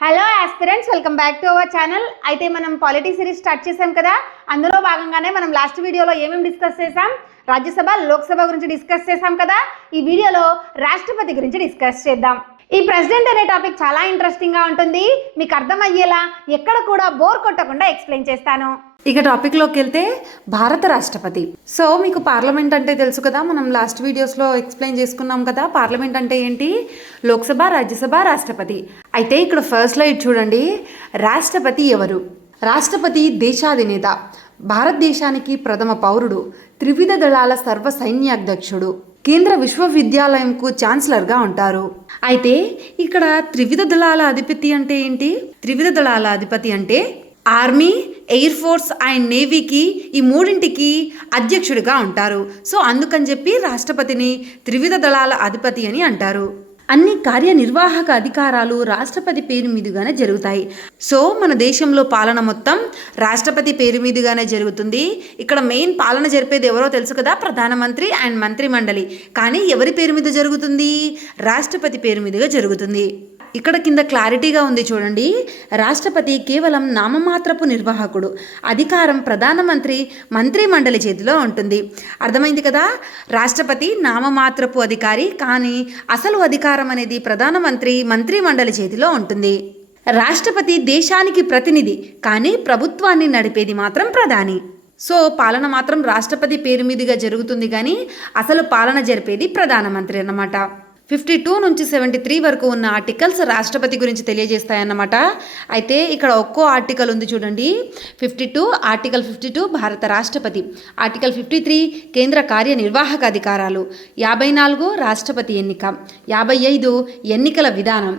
Hello aspirants, welcome back to our channel. అయితే మనం polity series start చేసాం కదా. అందులో భాగంగానే మనం లాస్ట్ వీడియోలో ఏమేమి డిస్కస్ చేసాం? రాజ్యసభ, లోక్సభ గురించి డిస్కస్ చేసాం కదా. ఈ వీడియోలో రాష్ట్రపతి గురించి డిస్కస్ చేద్దాం. ఈ ప్రెసిడెంట్ అనే టాపిక్ చాలా ఇంట్రెస్టింగ్గా ఉంటుంది. మీకు అర్థమయ్యేలా ఎక్కడ కూడా బోర్ కొట్టకుండా ఎక్స్ప్లెయిన్ చేస్తాను. ఇక టాపిక్లోకి వెళ్తే భారత రాష్ట్రపతి. సో మీకు పార్లమెంట్ అంటే తెలుసు కదా, మనం లాస్ట్ వీడియోస్లో ఎక్స్ప్లెయిన్ చేసుకున్నాం కదా. పార్లమెంట్ అంటే ఏంటి? లోక్సభ, రాజ్యసభ, రాష్ట్రపతి. అయితే ఇక్కడ ఫస్ట్ స్లైడ్ చూడండి. రాష్ట్రపతి ఎవరు? రాష్ట్రపతి దేశాధినేత, భారతదేశానికి ప్రథమ పౌరుడు, త్రివిధ దళాల సర్వ సైన్యాధ్యక్షుడు, కేంద్ర విశ్వవిద్యాలయంకు ఛాన్సలర్గా ఉంటారు. అయితే ఇక్కడ త్రివిధ దళాల అధిపతి అంటే ఏంటి? త్రివిధ దళాల అధిపతి అంటే ఆర్మీ, ఎయిర్ ఫోర్స్ అండ్ నేవీకి, ఈ మూడింటికి అధ్యక్షుడిగా ఉంటారు. సో అందుకని చెప్పి రాష్ట్రపతిని త్రివిధ దళాల అధిపతి అని అంటారు. అన్ని కార్యనిర్వాహక అధికారాలు రాష్ట్రపతి పేరు మీదుగానే జరుగుతాయి. సో మన దేశంలో పాలన మొత్తం రాష్ట్రపతి పేరు మీదుగానే జరుగుతుంది. ఇక్కడ మెయిన్ పాలన జరిపేది ఎవరో తెలుసు కదా, ప్రధానమంత్రి అండ్ మంత్రి మండలి. కానీ ఎవరి పేరు మీద జరుగుతుంది? రాష్ట్రపతి పేరు మీదుగా జరుగుతుంది. ఇక్కడ కింద క్లారిటీగా ఉంది చూడండి. రాష్ట్రపతి కేవలం నామమాత్రపు నిర్వాహకుడు. అధికారం ప్రధానమంత్రి, మంత్రి మండలి చేతిలో ఉంటుంది. అర్థమైంది కదా? రాష్ట్రపతి నామమాత్రపు అధికారి, కానీ అసలు అధికారం అనేది ప్రధానమంత్రి, మంత్రి మండలి చేతిలో ఉంటుంది. రాష్ట్రపతి దేశానికి ప్రతినిధి, కానీ ప్రభుత్వాన్ని నడిపేది మాత్రం ప్రధాని. సో పాలన మాత్రం రాష్ట్రపతి పేరు మీదుగా జరుగుతుంది, కానీ అసలు పాలన జరిపేది ప్రధానమంత్రి అన్నమాట. 52 నుంచి 73 వరకు ఉన్న ఆర్టికల్స్ రాష్ట్రపతి గురించి తెలియజేస్తాయన్నమాట. అయితే ఇక్కడ ఒక్కో ఆర్టికల్ ఉంది చూడండి. ఆర్టికల్ 52 భారత రాష్ట్రపతి, ఆర్టికల్ 53 కేంద్ర కార్యనిర్వాహక అధికారాలు, 54 రాష్ట్రపతి ఎన్నిక, 55 ఎన్నికల విధానం,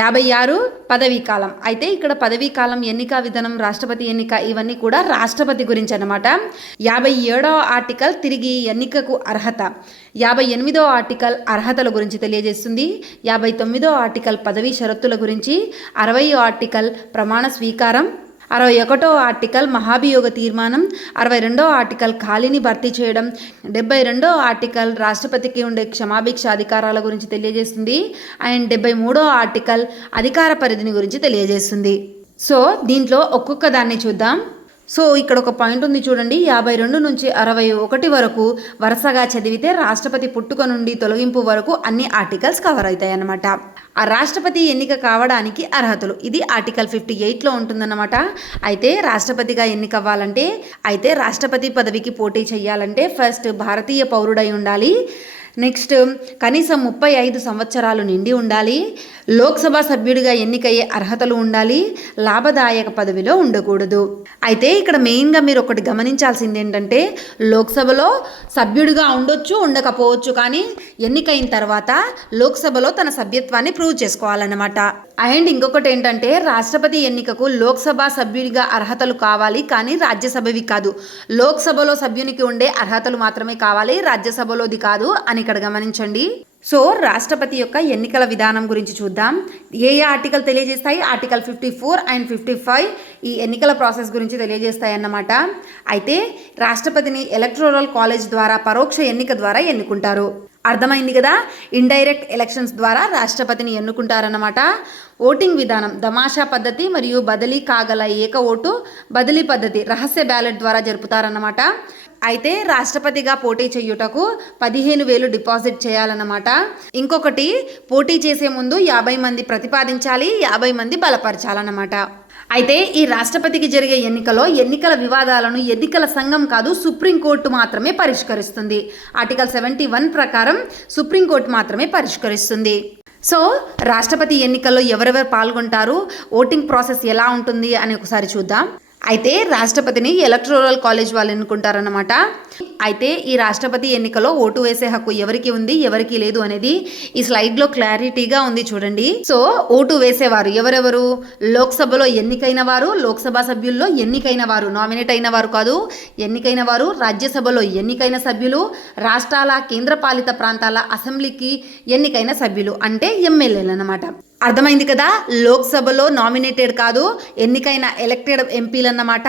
56 పదవీ కాలం. అయితే ఇక్కడ పదవీ కాలం, ఎన్నిక విధానం, రాష్ట్రపతి ఎన్నిక ఇవన్నీ కూడా రాష్ట్రపతి గురించి అన్నమాట. 57వ ఆర్టికల్ తిరిగి ఎన్నికకు అర్హత, 58వ ఆర్టికల్ అర్హతల గురించి తెలియజేస్తుంది, 59వ ఆర్టికల్ పదవీ షరతుల గురించి, 60వ ఆర్టికల్ ప్రమాణ స్వీకారం, 61వ ఆర్టికల్ మహాభియోగ తీర్మానం, 62వ ఆర్టికల్ ఖాళీని భర్తీ చేయడం, 72వ ఆర్టికల్ రాష్ట్రపతికి ఉండే క్షమాభిక్ష అధికారాల గురించి తెలియజేస్తుంది, అండ్ 73వ ఆర్టికల్ అధికార పరిధిని గురించి తెలియజేస్తుంది. సో దీంట్లో ఒక్కొక్క దాన్ని చూద్దాం. సో ఇక్కడ ఒక పాయింట్ ఉంది చూడండి. 52 నుంచి 61 వరకు వరుసగా చదివితే రాష్ట్రపతి పుట్టుక నుండి తొలగింపు వరకు అన్ని ఆర్టికల్స్ కవర్ అవుతాయి అన్నమాట. ఆ రాష్ట్రపతి ఎన్నిక కావడానికి అర్హతలు, ఇది ఆర్టికల్ 58లో ఉంటుందన్నమాట. అయితే రాష్ట్రపతిగా ఎన్నికవ్వాలంటే, అయితే రాష్ట్రపతి పదవికి పోటీ చేయాలంటే ఫస్ట్ భారతీయ పౌరుడై ఉండాలి. నెక్స్ట్ కనీసం 35 సంవత్సరాలు నిండి ఉండాలి. లోక్సభ సభ్యుడిగా ఎన్నికయ్యే అర్హతలు ఉండాలి. లాభదాయక పదవిలో ఉండకూడదు. అయితే ఇక్కడ మెయిన్గా మీరు ఒకటి గమనించాల్సింది ఏంటంటే, లోక్సభలో సభ్యుడిగా ఉండొచ్చు, ఉండకపోవచ్చు, కానీ ఎన్నికైన తర్వాత లోక్సభలో తన సభ్యత్వాన్ని ప్రూవ్ చేసుకోవాలన్నమాట. అండ్ ఇంకొకటి ఏంటంటే, రాష్ట్రపతి ఎన్నికకు లోక్సభ సభ్యుడిగా అర్హతలు కావాలి, కానీ రాజ్యసభవి కాదు. లోక్సభలో సభ్యునికి ఉండే అర్హతలు మాత్రమే కావాలి, రాజ్యసభలోది కాదు అని ఇక్కడ గమనించండి. సో రాష్ట్రపతి యొక్క ఎన్నికల విధానం గురించి చూద్దాం. ఏ ఆర్టికల్ తెలియజేస్తాయి? ఆర్టికల్ 54 అండ్ 55 ఈ ఎన్నికల ప్రాసెస్ గురించి తెలియజేస్తాయి అన్నమాట. అయితే రాష్ట్రపతిని ఎలక్టోరల్ కాలేజ్ ద్వారా పరోక్ష ఎన్నిక ద్వారా ఎన్నుకుంటారు. అర్థమైంది కదా? ఇండైరెక్ట్ ఎలక్షన్స్ ద్వారా రాష్ట్రపతిని ఎన్నుకుంటారన్నమాట. ఓటింగ్ విధానం దమాషా పద్ధతి మరియు బదిలీ కాగల ఏక ఓటు బదిలీ పద్ధతి రహస్య బ్యాలెట్ ద్వారా జరుపుతారన్నమాట. అయితే రాష్ట్రపతిగా పోటీ చేయుటకు 15,000 డిపాజిట్ చేయాలన్నమాట. ఇంకొకటి, పోటీ చేసే ముందు 50 మంది ప్రతిపాదించాలి, 50 మంది బలపరచాలన్నమాట. అయితే ఈ రాష్ట్రపతికి జరిగే ఎన్నికలో ఎన్నికల వివాదాలను ఎన్నికల సంఘం కాదు, సుప్రీంకోర్టు మాత్రమే పరిష్కరిస్తుంది. ఆర్టికల్ 71 ప్రకారం సుప్రీంకోర్టు మాత్రమే పరిష్కరిస్తుంది. సో రాష్ట్రపతి ఎన్నికల్లో ఎవరెవరు పాల్గొంటారు, ఓటింగ్ ప్రాసెస్ ఎలా ఉంటుంది అని ఒకసారి చూద్దాం. అయితే రాష్ట్రపతిని ఎలక్టోరల్ కాలేజ్ వాళ్ళు ఎన్నుకుంటారన్నమాట. అయితే ఈ రాష్ట్రపతి ఎన్నికలో ఓటు వేసే హక్కు ఎవరికి ఉంది, ఎవరికి లేదు అనేది ఈ స్లైడ్లో క్లారిటీగా ఉంది చూడండి. సో ఓటు వేసేవారు ఎవరెవరు? లోక్సభలో ఎన్నికైన వారు, లోక్సభ సభ్యుల్లో ఎన్నికైన వారు, నామినేట్ అయిన వారు కాదు, ఎన్నికైన వారు, రాజ్యసభలో ఎన్నికైన సభ్యులు, రాష్ట్రాల కేంద్రపాలిత ప్రాంతాల అసెంబ్లీకి ఎన్నికైన సభ్యులు అంటే ఎమ్మెల్యేలు అన్నమాట. అర్థమైంది కదా? లోక్సభలో నామినేటెడ్ కాదు, ఎన్నికైన ఎలక్టెడ్ ఎంపీలు అన్నమాట.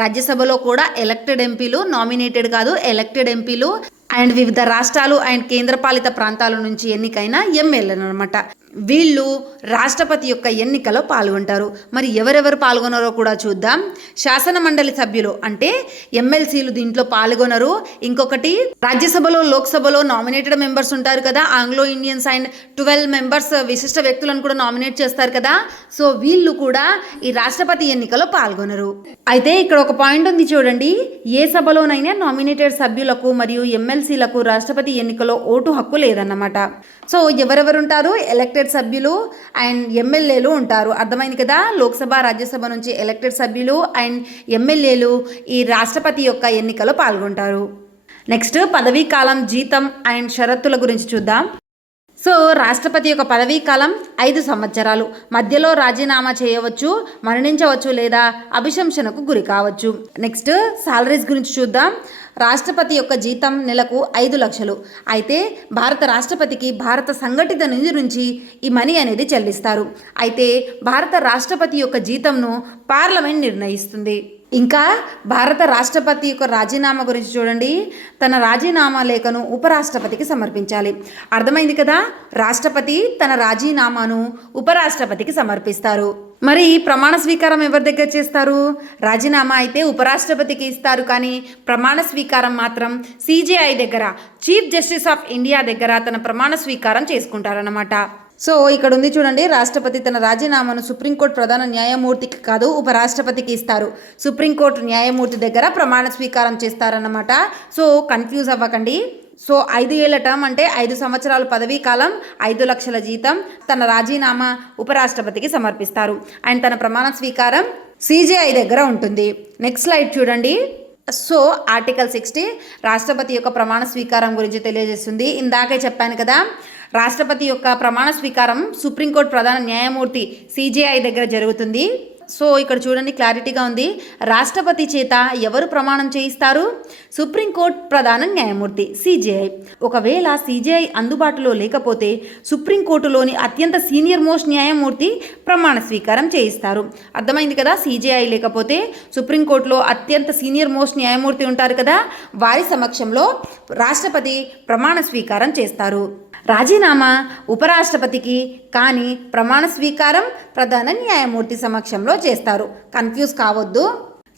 రాజ్యసభలో కూడా ఎలక్టెడ్ ఎంపీలు, నామినేటెడ్ కాదు, ఎలక్టెడ్ ఎంపీలు. అండ్ వివిధ రాష్ట్రాలు అండ్ కేంద్రపాలిత ప్రాంతాల నుంచి ఎన్నికైన ఎమ్మెల్యేలు అనమాట. వీళ్ళు రాష్ట్రపతి యొక్క ఎన్నికలో పాల్గొంటారు. మరి ఎవరెవరు పాల్గొన్నారో కూడా చూద్దాం. శాసన మండలి సభ్యులు అంటే ఎమ్మెల్సీలు దీంట్లో పాల్గొనరు. ఇంకొకటి రాజ్యసభలో లోక్సభలో నామినేటెడ్ మెంబర్స్ ఉంటారు కదా, ఆంగ్లో ఇండియన్స్ అండ్ 12 మెంబర్స్ విశిష్ట వ్యక్తులను కూడా నామినేట్ చేస్తారు కదా, సో వీళ్ళు కూడా ఈ రాష్ట్రపతి ఎన్నికలో పాల్గొనరు. అయితే ఇక్కడ ఒక పాయింట్ ఉంది చూడండి, ఏ సభలోనైనా నామినేటెడ్ సభ్యులకు మరియు ఎమ్మెల్సీలకు రాష్ట్రపతి ఎన్నికలో ఓటు హక్కు లేదన్నమాట. సో ఎవరెవరు ఉంటారు? ఎలక్టెడ్ సభ్యులు అండ్ ఎమ్మెల్యేలు ఉంటారు. అర్థమైంది కదా, లోక్సభ రాజ్యసభ నుంచి ఎలక్టెడ్ సభ్యులు అండ్ ఎమ్మెల్యేలు ఈ రాష్ట్రపతి యొక్క ఎన్నికలో పాల్గొంటారు. నెక్స్ట్ పదవీ కాలం, జీతం అండ్ షరతుల గురించి చూద్దాం. సో రాష్ట్రపతి యొక్క పదవీ కాలం 5 సంవత్సరాలు. మధ్యలో రాజీనామా చేయవచ్చు, మరణించవచ్చు లేదా అభిశంసనకు గురి కావచ్చు. నెక్స్ట్ సాలరీస్ గురించి చూద్దాం. రాష్ట్రపతి యొక్క జీతం నెలకు 5 లక్షలు. అయితే భారత రాష్ట్రపతికి భారత సంఘటిత నిధి నుంచి ఈ మనీ అనేది చెల్లిస్తారు. అయితే భారత రాష్ట్రపతి యొక్క జీతంను పార్లమెంట్ నిర్ణయిస్తుంది. ఇంకా భారత రాష్ట్రపతి యొక్క రాజీనామా గురించి చూడండి. తన రాజీనామా లేఖను ఉపరాష్ట్రపతికి సమర్పించాలి. అర్థమైంది కదా, రాష్ట్రపతి తన రాజీనామాను ఉపరాష్ట్రపతికి సమర్పిస్తారు. మరి ప్రమాణ స్వీకారం ఎవరి దగ్గర చేస్తారు? రాజీనామా అయితే ఉపరాష్ట్రపతికి ఇస్తారు, కానీ ప్రమాణ స్వీకారం మాత్రం CJI దగ్గర, చీఫ్ జస్టిస్ ఆఫ్ ఇండియా దగ్గర తన ప్రమాణ స్వీకారం చేసుకుంటారన్నమాట. సో ఇక్కడ ఉంది చూడండి, రాష్ట్రపతి తన రాజీనామాను సుప్రీంకోర్టు ప్రధాన న్యాయమూర్తికి కాదు ఉపరాష్ట్రపతికి ఇస్తారు. సుప్రీంకోర్టు న్యాయమూర్తి దగ్గర ప్రమాణ స్వీకారం చేస్తారన్నమాట. సో కన్ఫ్యూజ్ అవ్వకండి. సో 5 ఏళ్ల టర్మ్ అంటే 5 సంవత్సరాల పదవీ కాలం, 5 లక్షల జీతం, తన రాజీనామా ఉపరాష్ట్రపతికి సమర్పిస్తారు అండ్ తన ప్రమాణ స్వీకారం CJI దగ్గర ఉంటుంది. నెక్స్ట్ స్లైడ్ చూడండి. సో ఆర్టికల్ 60 రాష్ట్రపతి యొక్క ప్రమాణ స్వీకారం గురించి తెలియజేస్తుంది. ఇందాకే చెప్పాను కదా, రాష్ట్రపతి యొక్క ప్రమాణ స్వీకారం సుప్రీంకోర్టు ప్రధాన న్యాయమూర్తి CJI దగ్గర జరుగుతుంది. సో ఇక్కడ చూడండి, క్లారిటీగా ఉంది. రాష్ట్రపతి చేత ఎవరు ప్రమాణం చేయిస్తారు? సుప్రీంకోర్టు ప్రధాన న్యాయమూర్తి CJI. ఒకవేళ CJI అందుబాటులో లేకపోతే సుప్రీంకోర్టులోని అత్యంత సీనియర్ మోస్ట్ న్యాయమూర్తి ప్రమాణ స్వీకారం చేయిస్తారు. అర్థమైంది కదా, CJI లేకపోతే సుప్రీంకోర్టులో అత్యంత సీనియర్ మోస్ట్ న్యాయమూర్తి ఉంటారు కదా, వారి సమక్షంలో రాష్ట్రపతి ప్రమాణ స్వీకారం చేస్తారు. రాజీనామా ఉపరాష్ట్రపతికి, కానీ ప్రమాణ స్వీకారం ప్రధాన న్యాయమూర్తి సమక్షంలో చేస్తారు. కన్ఫ్యూజ్ కావద్దు.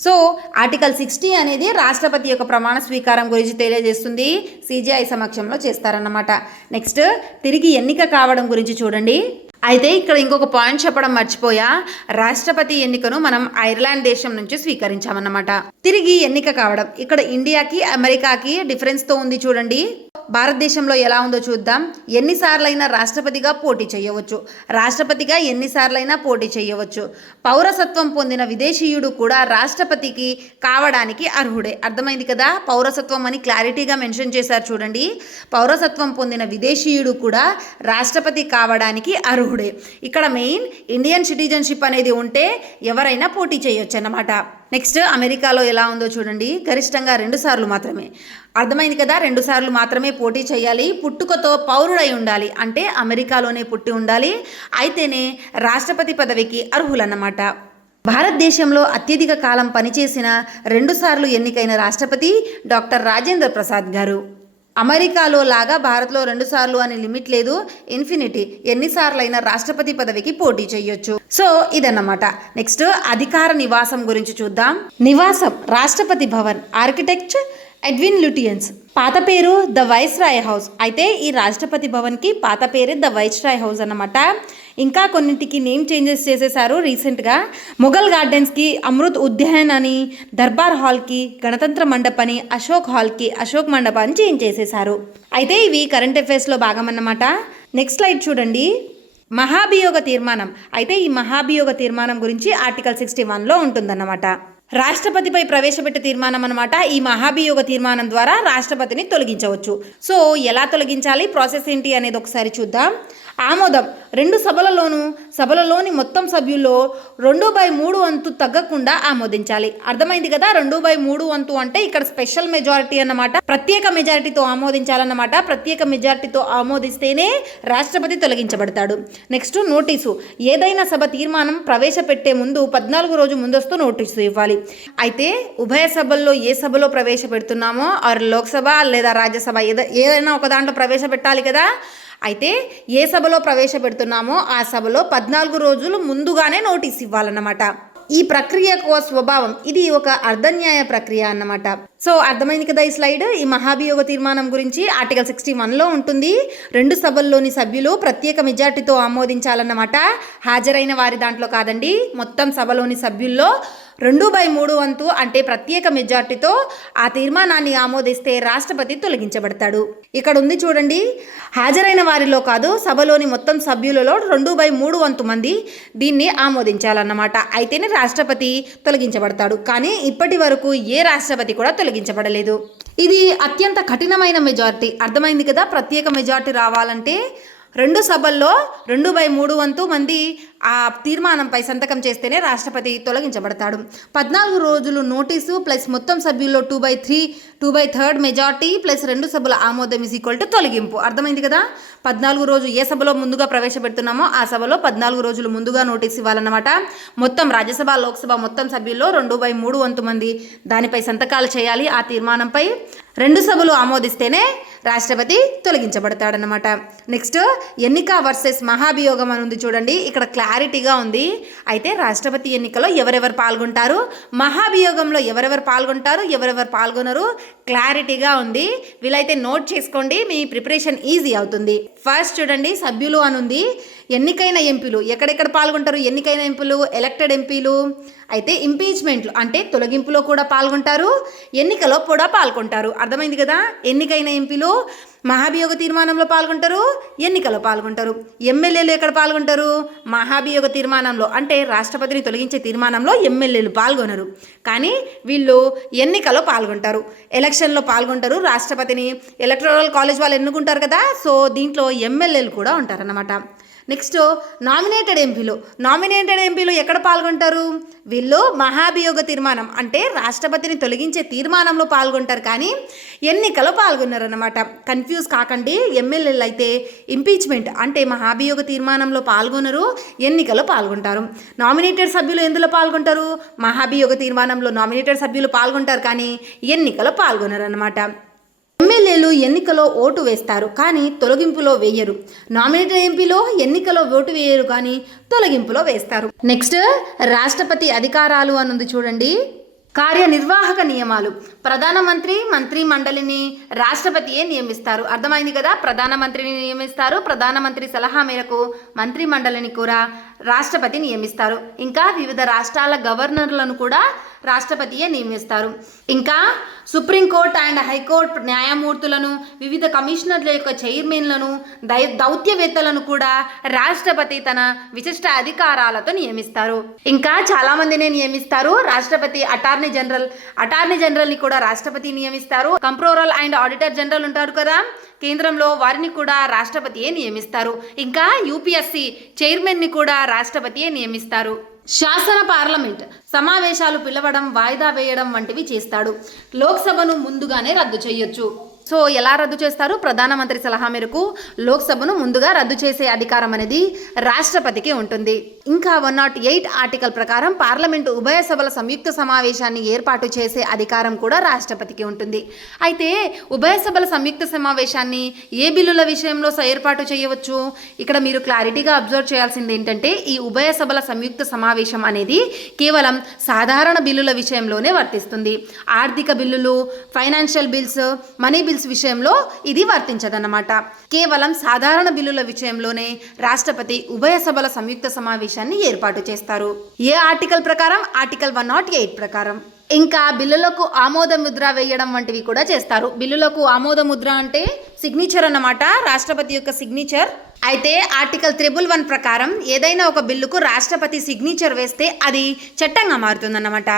సో ఆర్టికల్ 60 అనేది రాష్ట్రపతి యొక్క ప్రమాణ స్వీకారం గురించి తెలియజేస్తుంది. CJI సమక్షంలో చేస్తారన్నమాట. నెక్స్ట్ తిరిగి ఎన్నిక కావడం గురించి చూడండి. అయితే ఇక్కడ ఇంకొక పాయింట్ చెప్పడం మర్చిపోయా. రాష్ట్రపతి ఎన్నికను మనం ఐర్లాండ్ దేశం నుంచి స్వీకరించామన్నమాట. తిరిగి ఎన్నిక కావడం ఇక్కడ ఇండియాకి అమెరికాకి డిఫరెన్స్తో ఉంది చూడండి. భారతదేశంలో ఎలా ఉందో చూద్దాం. ఎన్నిసార్లైనా రాష్ట్రపతిగా పోటీ చేయవచ్చు, రాష్ట్రపతిగా ఎన్నిసార్లైనా పోటీ చేయవచ్చు. పౌరసత్వం పొందిన విదేశీయుడు కూడా రాష్ట్రపతికి కావడానికి అర్హుడే. అర్థమైంది కదా, పౌరసత్వం అని క్లారిటీగా మెన్షన్ చేశారు చూడండి. పౌరసత్వం పొందిన విదేశీయుడు కూడా రాష్ట్రపతి కావడానికి అర్హుడే. ఇక్కడ మెయిన్ ఇండియన్ సిటిజన్షిప్ అనేది ఉంటే ఎవరైనా పోటీ చేయొచ్చు అన్నమాట. నెక్స్ట్ అమెరికాలో ఎలా ఉందో చూడండి. గరిష్టంగా 2 సార్లు మాత్రమే. అర్థమైంది కదా, 2 సార్లు మాత్రమే పోటీ చేయాలి. పుట్టుకతో పౌరుడై ఉండాలి, అంటే అమెరికాలోనే పుట్టి ఉండాలి. అయితేనే రాష్ట్రపతి పదవికి అర్హులన్నమాట. భారతదేశంలో అత్యధిక కాలం పనిచేసిన 2 సార్లు ఎన్నికైన రాష్ట్రపతి డాక్టర్ రాజేంద్ర ప్రసాద్ గారు. అమెరికాలో లాగా భారత్లో 2 సార్లు అని లిమిట్ లేదు, ఇన్ఫినిటీ, ఎన్నిసార్లైనా రాష్ట్రపతి పదవికి పోటీ చేయొచ్చు. సో ఇదన్నమాట. నెక్స్ట్ అధికార నివాసం గురించి చూద్దాం. నివాసం Rashtrapati Bhavan, architecture Edwin Lutyens. పాత పేరు ద వైస్రాయ్ హౌస్. అయితే ఈ రాష్ట్రపతి భవన్కి పాత పేరే ద వైస్రాయ్ హౌస్ అన్నమాట. ఇంకా కొన్నింటికి నేమ్ చేంజెస్ చేసేసారు రీసెంట్గా. మొఘల్ గార్డెన్స్కి అమృత్ ఉద్యాన్ అని, దర్బార్ హాల్కి గణతంత్ర మండప్ అని, అశోక్ హాల్కి అశోక్ మండప్ అని చేంజ్ చేసేసారు. అయితే ఇవి కరెంట్ అఫైర్స్లో భాగం అన్నమాట. నెక్స్ట్ స్లైడ్ చూడండి. మహాభియోగ తీర్మానం. అయితే ఈ మహాభియోగ తీర్మానం గురించి ఆర్టికల్ 61లో ఉంటుందన్నమాట. రాష్ట్రపతిపై ప్రవేశపెట్టే తీర్మానం అన్నమాట. ఈ మహాభియోగ తీర్మానం ద్వారా రాష్ట్రపతిని తొలగించవచ్చు. సో ఎలా తొలగించాలి, ప్రాసెస్ ఏంటి అనేది ఒకసారి చూద్దాం. ఆమోదం 2 సభలలోని మొత్తం సభ్యుల్లో 2/3 వంతు తగ్గకుండా ఆమోదించాలి. అర్థమైంది కదా, 2/3 వంతు అంటే ఇక్కడ స్పెషల్ మెజారిటీ అన్నమాట. ప్రత్యేక మెజారిటీతో ఆమోదించాలన్నమాట. ప్రత్యేక మెజారిటీతో ఆమోదిస్తేనే రాష్ట్రపతి తొలగించబడతాడు. Next notice. ఏదైనా సభ తీర్మానం ప్రవేశపెట్టే ముందు 14 రోజు ముందస్తు నోటీసు ఇవ్వాలి. అయితే ఉభయ సభల్లో ఏ సభలో ప్రవేశపెడుతున్నామో ఆర్ లోక్సభ లేదా రాజ్యసభ ఏదైనా ఒక దాంట్లో ప్రవేశపెట్టాలి కదా. అయితే ఏ సభలో ప్రవేశపెడుతున్నామో ఆ సభలో 14 రోజులు ముందుగానే నోటీస్ ఇవ్వాలన్నమాట. ఈ ప్రక్రియ స్వభావం ఇది ఒక అర్ధన్యాయ ప్రక్రియ అన్నమాట. సో అర్థమైంది కదా ఈ స్లైడ్. ఈ మహాభియోగ తీర్మానం గురించి ఆర్టికల్ 61లో ఉంటుంది. 2 సభల్లోని సభ్యులు ప్రత్యేక మెజార్టీతో ఆమోదించాలన్నమాట. హాజరైన వారి దాంట్లో కాదండి, మొత్తం సభలోని సభ్యుల్లో 2/3 వంతు అంటే ప్రత్యేక మెజార్టీతో ఆ తీర్మానాన్ని ఆమోదిస్తే రాష్ట్రపతి తొలగించబడతాడు. ఇక్కడ ఉంది చూడండి, హాజరైన వారిలో కాదు, సభలోని మొత్తం సభ్యులలో 2/3 వంతు మంది దీన్ని ఆమోదించాలన్నమాట. అయితేనే రాష్ట్రపతి తొలగించబడతాడు. కానీ ఇప్పటి వరకు ఏ రాష్ట్రపతి కూడా తొలగించబడలేదు. ఇది అత్యంత కఠినమైన మెజార్టీ. అర్థమైంది కదా, ప్రత్యేక మెజార్టీ రావాలంటే 2 సభల్లో 2/3 వంతు మంది ఆ తీర్మానంపై సంతకం చేస్తేనే రాష్ట్రపతి తొలగించబడతాడు. 14 రోజులు నోటీసు ప్లస్ మొత్తం సభ్యుల్లో 2/3 మెజార్టీ ప్లస్ 2 సభల ఆమోదం = తొలగింపు. అర్థమైంది కదా. 14 రోజు ఏ సభలో ముందుగా ప్రవేశపెడుతున్నామో ఆ సభలో 14 రోజులు ముందుగా నోటీస్ ఇవ్వాలన్నమాట. మొత్తం రాజ్యసభ లోక్సభ మొత్తం సభ్యుల్లో 2/3 వంతు మంది దానిపై సంతకాలు చేయాలి. ఆ తీర్మానంపై 2 సభలు ఆమోదిస్తేనే రాష్ట్రపతి తొలగించబడతాడనమాట. నెక్స్ట్ ఎన్నిక వర్సెస్ మహాభియోగం అని ఉంది చూడండి. ఇక్కడ క్లారిటీగా ఉంది. అయితే రాష్ట్రపతి ఎన్నికలో ఎవరెవరు పాల్గొంటారు, మహాభియోగంలో ఎవరెవరు పాల్గొంటారు, ఎవరెవరు పాల్గొనరు క్లారిటీగా ఉంది. వీలైతే నోట్ చేసుకోండి, మీ ప్రిపరేషన్ ఈజీ అవుతుంది. ఫస్ట్ చూడండి, సభ్యులు అని ఉంది. ఎన్నికైన ఎంపీలు ఎక్కడెక్కడ పాల్గొంటారు? ఎన్నికైన ఎంపీలు ఎలక్టెడ్ ఎంపీలు. అయితే ఇంపీచ్మెంట్లు అంటే తొలగింపులో కూడా పాల్గొంటారు, ఎన్నికలో కూడా పాల్గొంటారు. అర్థమైంది కదా. ఎన్నికైన ఎంపీలు మహాభియోగ తీర్మానంలో పాల్గొంటారు, ఎన్నికలో పాల్గొంటారు. ఎమ్మెల్యేలు ఎక్కడ పాల్గొంటారు? మహాభియోగ తీర్మానంలో అంటే రాష్ట్రపతిని తొలగించే తీర్మానంలో ఎమ్మెల్యేలు పాల్గొనరు, కానీ వీళ్ళు ఎన్నికలో పాల్గొంటారు, ఎలక్షన్లో పాల్గొంటారు. రాష్ట్రపతిని ఎలక్టోరల్ కాలేజ్ వాళ్ళు ఎన్నుకుంటారు కదా, సో దీంట్లో ఎమ్మెల్యేలు కూడా ఉంటారన్నమాట. నెక్స్ట్ నామినేటెడ్ ఎంపీలు ఎక్కడ పాల్గొంటారు? వీళ్ళు మహాభియోగ తీర్మానం అంటే రాష్ట్రపతిని తొలగించే తీర్మానంలో పాల్గొంటారు, కానీ ఎన్నికలో పాల్గొన్నారు అన్నమాట. కన్ఫ్యూజ్ కాకండి. ఎమ్మెల్యేలు అయితే ఇంపీచ్మెంట్ అంటే మహాభియోగ తీర్మానంలో పాల్గొనరు, ఎన్నికలో పాల్గొంటారు. నామినేటెడ్ సభ్యులు ఎందులో పాల్గొంటారు? మహాభియోగ తీర్మానంలో నామినేటెడ్ సభ్యులు పాల్గొంటారు, కానీ ఎన్నికలో పాల్గొనరు అన్నమాట. ఎమ్మెల్యేలు ఎన్నికలో ఓటు వేస్తారు, కానీ తొలగింపులో వేయరు. నామినేటెడ్ ఎంపీలో ఎన్నికలో ఓటు వేయరు, కానీ తొలగింపులో వేస్తారు. నెక్స్ట్ రాష్ట్రపతి అధికారాలు అని ఉంది చూడండి. కార్యనిర్వాహక నియమాలు. ప్రధానమంత్రి మంత్రి మండలిని రాష్ట్రపతియే నియమిస్తారు. అర్థమైంది కదా. ప్రధానమంత్రిని నియమిస్తారు, ప్రధానమంత్రి సలహా మేరకు మంత్రి మండలిని కూడా రాష్ట్రపతి నియమిస్తారు. ఇంకా వివిధ రాష్ట్రాల గవర్నర్లను కూడా రాష్ట్రపతియే నియమిస్తారు. ఇంకా సుప్రీంకోర్టు అండ్ హైకోర్టు న్యాయమూర్తులను, వివిధ కమిషనర్ల యొక్క చైర్మన్లను, దౌత్యవేత్తలను కూడా రాష్ట్రపతి తన విశిష్ట అధికారాలతో నియమిస్తారు. ఇంకా చాలా మందినే నియమిస్తారు. రాష్ట్రపతి అటార్నీ జనరల్ని కూడా రాష్ట్రపతి నియమిస్తారు. కంప్ట్రోలర్ అండ్ ఆడిటర్ జనరల్ ఉంటారు కదా కేంద్రంలో, వారిని కూడా రాష్ట్రపతియే నియమిస్తారు. ఇంకా యూపీఎస్సీ చైర్మన్ని కూడా రాష్ట్రపతియే నియమిస్తారు. శాసన పార్లమెంట్ సమావేశాలు పిలవడం, వాయిదా వేయడం వంటివి చేస్తాడు. లోక్సభను ముందుగానే రద్దు చేయొచ్చు. సో ఎలా రద్దు చేస్తారు? ప్రధానమంత్రి సలహా మేరకు లోక్సభను ముందుగా రద్దు చేసే అధికారం అనేది రాష్ట్రపతికి ఉంటుంది. ఇంకా 108 ఆర్టికల్ ప్రకారం పార్లమెంటు ఉభయ సభల సంయుక్త సమావేశాన్ని ఏర్పాటు చేసే అధికారం కూడా రాష్ట్రపతికి ఉంటుంది. అయితే ఉభయ సభల సంయుక్త సమావేశాన్ని ఏ బిల్లుల విషయంలో ఏర్పాటు చేయవచ్చు? ఇక్కడ మీరు క్లారిటీగా అబ్జర్వ్ చేయాల్సింది ఏంటంటే, ఈ ఉభయ సభల సంయుక్త సమావేశం అనేది కేవలం సాధారణ బిల్లుల విషయంలోనే వర్తిస్తుంది. ఆర్థిక బిల్లులు, ఫైనాన్షియల్ బిల్స్, మనీ బిల్స్ విషయంలో ఇది వర్తించదన్నమాట. కేవలం సాధారణ బిల్లుల విషయంలోనే రాష్ట్రపతి ఉభయ సభల సంయుక్త సమావేశాన్ని ఏర్పాటు చేస్తారు. ఏ ఆర్టికల్ ప్రకారం? ఆర్టికల్ 108 ప్రకారం. ఇంకా బిల్లులకు ఆమోద ముద్ర వేయడం వంటివి కూడా చేస్తారు. బిల్లులకు ఆమోద ముద్ర అంటే సిగ్నేచర్ అన్నమాట, రాష్ట్రపతి యొక్క సిగ్నేచర్. అయితే ఆర్టికల్ 111 ప్రకారం ఏదైనా ఒక బిల్లుకు రాష్ట్రపతి సిగ్నేచర్ వేస్తే అది చట్టంగా మారుతుందన్నమాట.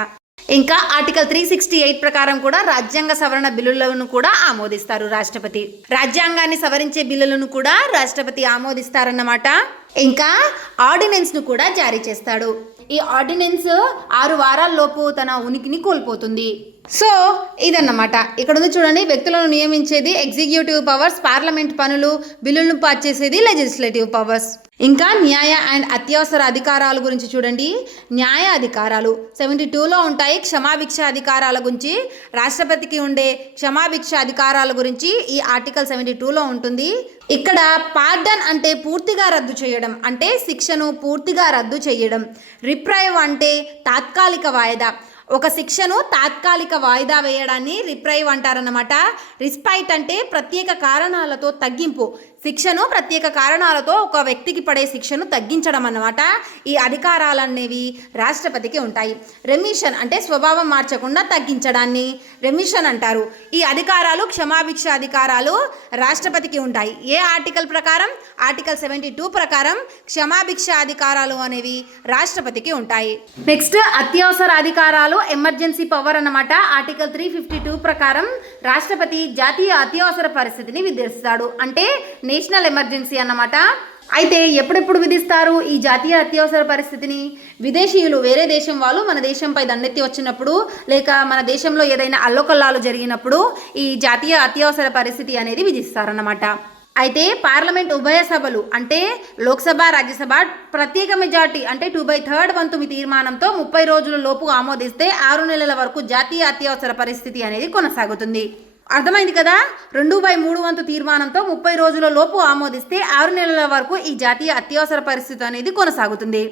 ఇంకా ఆర్టికల్ 368 ప్రకారం కూడా రాజ్యాంగ సవరణ బిల్లులను కూడా ఆమోదిస్తారు రాష్ట్రపతి. రాజ్యాంగాన్ని సవరించే బిల్లులను కూడా రాష్ట్రపతి ఆమోదిస్తారన్నమాట. ఇంకా ఆర్డినెన్స్ ను కూడా జారీ చేస్తాడు. ఈ ఆర్డినెన్స్ 6 వారాల్లోపు తన ఉనికిని కోల్పోతుంది. సో ఇదన్నమాట. ఇక్కడ ఉంది చూడండి, వ్యక్తులను నియమించేది ఎగ్జిక్యూటివ్ పవర్స్, పార్లమెంట్ పనులు, బిల్లులను పాస్ చేసేది లెజిస్లేటివ్ పవర్స్. ఇంకా న్యాయ అండ్ అత్యవసర అధికారాల గురించి చూడండి. న్యాయ అధికారాలు 72లో ఉంటాయి. క్షమాభిక్ష అధికారాల గురించి, రాష్ట్రపతికి ఉండే క్షమాభిక్ష అధికారాల గురించి ఈ ఆర్టికల్ 72లో ఉంటుంది. ఇక్కడ పార్డన్ అంటే పూర్తిగా రద్దు చేయడం, అంటే శిక్షను పూర్తిగా రద్దు చేయడం. రిప్రైవ్ అంటే తాత్కాలిక వాయిదా, ఒక శిక్షను తాత్కాలిక వాయిదా వేయడాన్ని రిప్రైవ్ అంటారన్నమాట. రిస్పైట్ అంటే ప్రత్యేక కారణాలతో తగ్గింపు, శిక్షను ప్రత్యేక కారణాలతో ఒక వ్యక్తికి పడే శిక్షను తగ్గించడం అన్నమాట. ఈ అధికారాలనేవి రాష్ట్రపతికి ఉంటాయి. రెమిషన్ అంటే స్వభావం మార్చకుండా తగ్గించడాన్ని రెమిషన్ అంటారు. ఈ అధికారాలు క్షమాభిక్ష అధికారాలు రాష్ట్రపతికి ఉంటాయి. ఏ ఆర్టికల్ ప్రకారం? ఆర్టికల్ 72 ప్రకారం క్షమాభిక్ష అధికారాలు అనేవి రాష్ట్రపతికి ఉంటాయి. నెక్స్ట్ అత్యవసర అధికారాలు, ఎమర్జెన్సీ పవర్ అన్నమాట. ఆర్టికల్ 352 ప్రకారం రాష్ట్రపతి జాతీయ అత్యవసర పరిస్థితిని విధిస్తాడు, అంటే నేషనల్ ఎమర్జెన్సీ అన్నమాట. అయితే ఎప్పుడెప్పుడు విధిస్తారు ఈ జాతీయ అత్యవసర పరిస్థితిని? విదేశీయులు, వేరే దేశం వాళ్ళు మన దేశంపై దండెత్తి వచ్చినప్పుడు, లేక మన దేశంలో ఏదైనా అల్లకొల్లాలు జరిగినప్పుడు ఈ జాతీయ అత్యవసర పరిస్థితి అనేది విధిస్తారన్నమాట. అయితే పార్లమెంట్ ఉభయ సభలు అంటే లోక్సభ, రాజ్యసభ ప్రత్యేక మెజార్టీ అంటే 2/3 వంతు తీర్మానంతో 30 రోజుల లోపు ఆమోదిస్తే 6 నెలల వరకు జాతీయ అత్యవసర పరిస్థితి అనేది కొనసాగుతుంది. అర్థమైంది కదా? 2/3 వంతు తీర్మానంతో 30 రోజుల లోపు ఆమోదిస్తే 6 నెలల వరకు ఈ జాతీయ అత్యవసర పరిస్థితి అనేది కొనసాగుతుంది.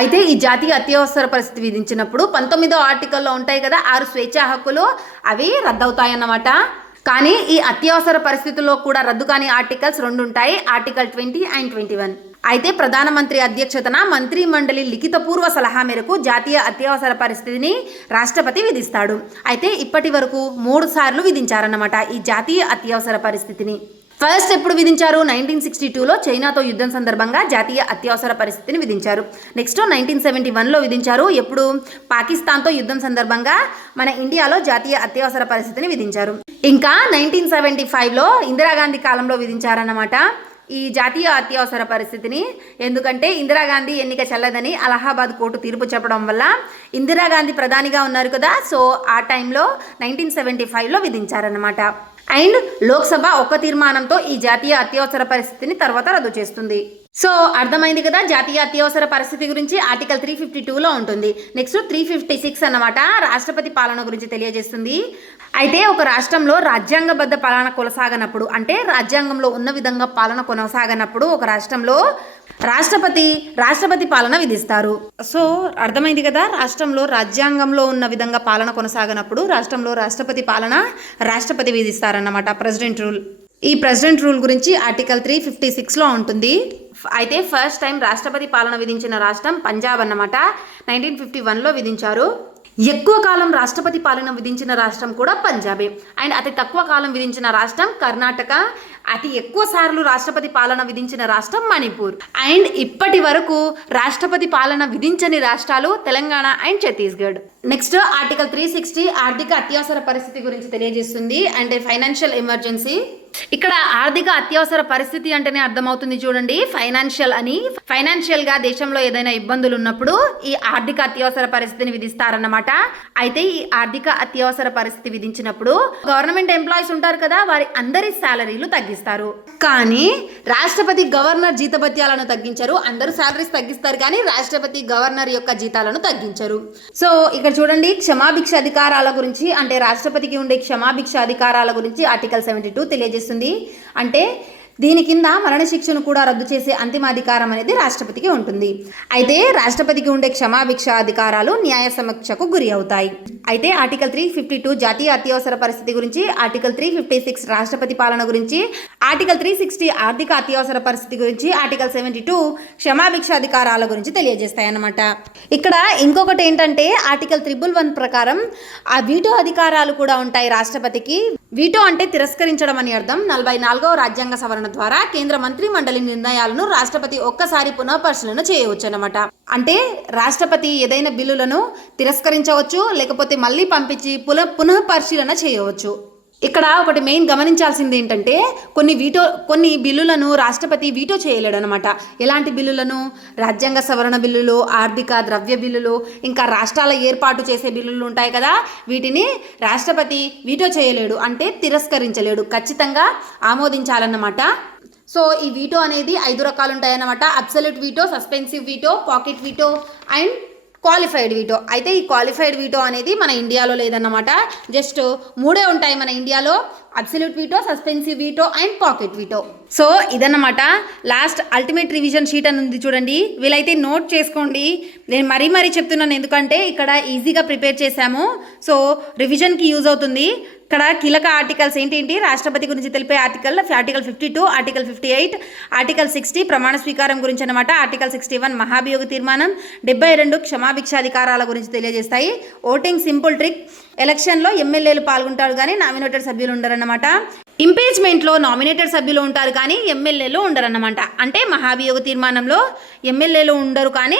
అయితే ఈ జాతీయ అత్యవసర పరిస్థితి విధించినప్పుడు 19వ ఆర్టికల్లో ఉంటాయి కదా 6 స్వేచ్ఛా హక్కులు, అవి రద్దవుతాయన్నమాట. కానీ ఈ అత్యవసర పరిస్థితుల్లో కూడా రద్దు కాని ఆర్టికల్స్ 2 ఉంటాయి, ఆర్టికల్ 20 అండ్ 21. అయితే ప్రధానమంత్రి అధ్యక్షతన మంత్రి మండలి లిఖితపూర్వ సలహా మేరకు జాతీయ అత్యవసర పరిస్థితిని రాష్ట్రపతి విధిస్తాడు. అయితే ఇప్పటి వరకు 3 సార్లు విధించారన్నమాట ఈ జాతీయ అత్యవసర పరిస్థితిని. ఫస్ట్ ఎప్పుడు విధించారు? 1962లో చైనాతో యుద్ధం సందర్భంగా జాతీయ అత్యవసర పరిస్థితిని విధించారు. నెక్స్ట్ 1971లో విధించారు. ఎప్పుడు? పాకిస్తాన్తో యుద్ధం సందర్భంగా మన ఇండియాలో జాతీయ అత్యవసర పరిస్థితిని విధించారు. ఇంకా 1975లో ఇందిరాగాంధీ కాలంలో విధించారన్నమాట ఈ జాతీయ అత్యవసర పరిస్థితిని. ఎందుకంటే ఇందిరాగాంధీ ఎన్నిక చెల్లదని అలహాబాద్ కోర్టు తీర్పు చెప్పడం వల్ల ఇందిరాగాంధీ ప్రధానిగా ఉన్నారు కదా, సో ఆ టైంలో 1975లో విధించారన్నమాట. అండ్ లోక్సభ ఒక తీర్మానంతో ఈ జాతీయ అత్యవసర పరిస్థితిని తర్వాత రద్దు చేస్తుంది. సో అర్థమైంది కదా జాతీయ అత్యవసర పరిస్థితి గురించి. ఆర్టికల్ 352లో ఉంటుంది. నెక్స్ట్ 356 అన్నమాట రాష్ట్రపతి పాలన గురించి తెలియజేస్తుంది. అయితే ఒక రాష్ట్రంలో రాజ్యాంగబద్ధ పాలన కొనసాగనప్పుడు, అంటే రాజ్యాంగంలో ఉన్న విధంగా పాలన కొనసాగనప్పుడు ఒక రాష్ట్రంలో రాష్ట్రపతి పాలన విధిస్తారు. సో అర్థమైంది కదా, రాష్ట్రంలో రాజ్యాంగంలో ఉన్న విధంగా పాలన కొనసాగనప్పుడు రాష్ట్రంలో రాష్ట్రపతి విధిస్తారన్నమాట, ప్రెసిడెంట్ రూల్. ఈ ప్రెసిడెంట్ రూల్ గురించి ఆర్టికల్ 356లో ఉంటుంది. అయితే ఫస్ట్ టైం రాష్ట్రపతి పాలన విధించిన రాష్ట్రం పంజాబ్ అన్నమాట, 1951లో విధించారు. ఎక్కువ కాలం రాష్ట్రపతి పాలన విధించిన రాష్ట్రం కూడా పంజాబే. అండ్ అతి తక్కువ కాలం విధించిన రాష్ట్రం కర్ణాటక. అతి ఎక్కువ సార్లు రాష్ట్రపతి పాలన విధించిన రాష్ట్రం మణిపూర్. అండ్ ఇప్పటి వరకు రాష్ట్రపతి పాలన విధించని రాష్ట్రాలు Telangana and Chhattisgarh. Next article 360 ఆర్థిక అత్యవసర పరిస్థితి గురించి తెలియజేస్తుంది, అంటే ఫైనాన్షియల్ ఎమర్జెన్సీ. ఇక్కడ ఆర్థిక అత్యవసర పరిస్థితి అంటేనే అర్థమవుతుంది చూడండి, ఫైనాన్షియల్ గా దేశంలో ఏదైనా ఇబ్బందులు ఉన్నప్పుడు ఈ ఆర్థిక అత్యవసర పరిస్థితిని విధిస్తారన్నమాట. అయితే ఈ ఆర్థిక అత్యవసర పరిస్థితి విధించినప్పుడు గవర్నమెంట్ ఎంప్లాయీస్ ఉంటారు కదా, వారి అందరి శాలరీలు తగ్గిస్తారు. కానీ రాష్ట్రపతి గవర్నర్ జీతభత్యాలను తగ్గించరు. అందరూ శాలరీస్ తగ్గిస్తారు కానీ రాష్ట్రపతి గవర్నర్ యొక్క జీతాలను తగ్గించరు. సో ఇక్కడ చూడండి క్షమాభిక్ష అధికారాల గురించి, అంటే రాష్ట్రపతికి ఉండే క్షమాభిక్ష అధికారాల గురించి ఆర్టికల్ 72 తెలియజేస్తుంది. అంటే దీని కింద మరణశిక్షను కూడా రద్దు చేసే అంతిమ అధికారం అనేది రాష్ట్రపతికి ఉంటుంది. అయితే రాష్ట్రపతికి ఉండే క్షమాభిక్ష అధికారాలు న్యాయ సమీక్షకు గురి అవుతాయి. అయితే ఆర్టికల్ 352 జాతీయ అత్యవసర పరిస్థితి గురించి, ఆర్టికల్ 356 రాష్ట్రపతి పాలన గురించి, ఆర్టికల్ 360 ఆర్థిక అత్యవసర పరిస్థితి గురించి, ఆర్టికల్ 72 క్షమాభిక్ష అధికారాల గురించి తెలియజేస్తాయి అన్నమాట. ఇక్కడ ఇంకొకటి ఏంటంటే ఆర్టికల్ 111 ప్రకారం ఆ వీటో అధికారాలు కూడా ఉంటాయి రాష్ట్రపతికి. వీటో అంటే తిరస్కరించడం అని అర్థం. 44వ రాజ్యాంగ సవరణ ద్వారా కేంద్ర మంత్రి మండలి నిర్ణయాలను రాష్ట్రపతి ఒక్కసారి పునఃపరిశీలన చేయవచ్చు అన్నమాట. అంటే రాష్ట్రపతి ఏదైనా బిల్లులను తిరస్కరించవచ్చు, లేకపోతే మళ్ళీ పంపించి పునఃపరిశీలన చేయవచ్చు. ఇక్కడ ఒకటి మెయిన్ గమనించాల్సింది ఏంటంటే కొన్ని బిల్లులను రాష్ట్రపతి వీటో చేయలేడు అనమాట. ఎలాంటి బిల్లులను? రాజ్యాంగ సవరణ బిల్లులు, ఆర్థిక ద్రవ్య బిల్లులు, ఇంకా రాష్ట్రాల ఏర్పాటు చేసే బిల్లులు ఉంటాయి కదా, వీటిని రాష్ట్రపతి వీటో చేయలేడు, అంటే తిరస్కరించలేడు, ఖచ్చితంగా ఆమోదించాలన్నమాట. సో ఈ వీటో అనేది 5 రకాలు ఉంటాయన్నమాట. Absolute veto, suspensive veto, pocket veto and qualified veto. అయితే ఈ క్వాలిఫైడ్ వీటో అనేది మన ఇండియాలో లేదన్నమాట. జస్ట్ 3 ఉంటాయి మన ఇండియాలో: absolute veto, suspensive veto and pocket veto. So ఇదన్నమాట లాస్ట్ అల్టిమేట్ రివిజన్ షీట్ అని ఉంది చూడండి. వీలైతే నోట్ చేసుకోండి. నేను మరీ చెప్తున్నాను, ఎందుకంటే ఇక్కడ ఈజీగా ప్రిపేర్ చేశాము. సో రివిజన్కి యూజ్ అవుతుంది. ఇక్కడ కీలక ఆర్టికల్స్ ఏంటి? రాష్ట్రపతి గురించి తెలిపే ఆర్టికల్ 52, ఆర్టికల్ 58, ఆర్టికల్ 60 ప్రమాణ స్వీకారం గురించి అనమాట. ఆర్టికల్ 61 మహాభియోగ తీర్మానం, 72 క్షమాభిక్షాధికారాల గురించి తెలియజేస్తాయి. ఓటింగ్ సింపుల్ ట్రిక్, ఎలక్షన్లో ఎమ్మెల్యేలు పాల్గొంటారు కానీ నామినేటెడ్ సభ్యులు ఉండరన్నమాట. ఇంపీచ్మెంట్లో నామినేటెడ్ సభ్యులు ఉంటారు కానీ ఎమ్మెల్యేలు ఉండరన్నమాట. అంటే మహాభియోగ తీర్మానంలో ఎమ్మెల్యేలు ఉండరు కానీ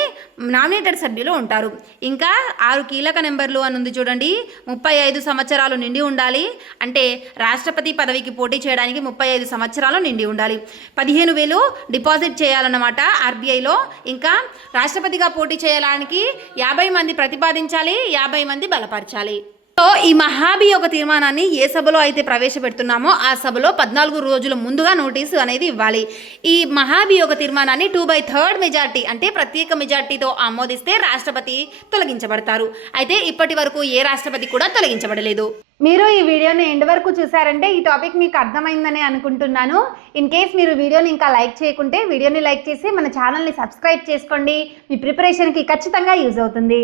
నామినేటెడ్ సభ్యులు ఉంటారు. ఇంకా 6 కీలక నెంబర్లు అని ఉంది చూడండి. 35 సంవత్సరాలు నిండి ఉండాలి, అంటే రాష్ట్రపతి పదవికి పోటీ చేయడానికి 35 సంవత్సరాలు నిండి ఉండాలి. 15,000 డిపాజిట్ చేయాలన్నమాట ఆర్బీఐలో. ఇంకా రాష్ట్రపతిగా పోటీ చేయడానికి 50 మంది ప్రతిపాదించాలి, 50 మంది బలపరచాలి. సో ఈ మహాభియోగ తీర్మానాన్ని ఏ సభలో అయితే ప్రవేశపెడుతున్నామో ఆ సభలో 14 రోజుల ముందుగా నోటీసు అనేది ఇవ్వాలి. ఈ మహాభియోగ తీర్మానాన్ని 2/3 మెజార్టీ, అంటే ప్రత్యేక మెజార్టీతో ఆమోదిస్తే రాష్ట్రపతి తొలగించబడతారు. అయితే ఇప్పటి వరకు ఏ రాష్ట్రపతి కూడా తొలగించబడలేదు. మీరు ఈ వీడియోని ఎండ్ వరకు చూసారంటే ఈ టాపిక్ మీకు అర్థమైందని అనుకుంటున్నాను. ఇన్ కేస్ మీరు వీడియోని ఇంకా లైక్ చేయకుంటే వీడియోని లైక్ చేసి మన ఛానల్ని సబ్స్క్రైబ్ చేసుకోండి. మీ ప్రిపరేషన్కి ఖచ్చితంగా యూజ్ అవుతుంది.